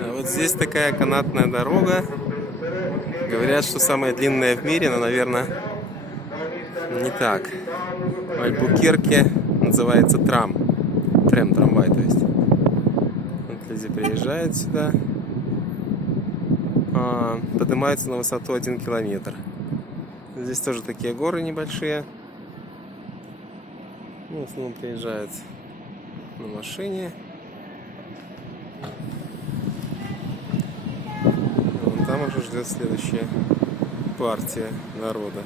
А вот здесь такая канатная дорога. Говорят, что самая длинная в мире, но, наверное, не так. В Альбукерке называется трамвай, то есть. Вот люди приезжают сюда, поднимаются на высоту 1 километр. Здесь тоже такие горы небольшие. Ну, в основном приезжают на машине. Вон там уже ждет следующая партия народа.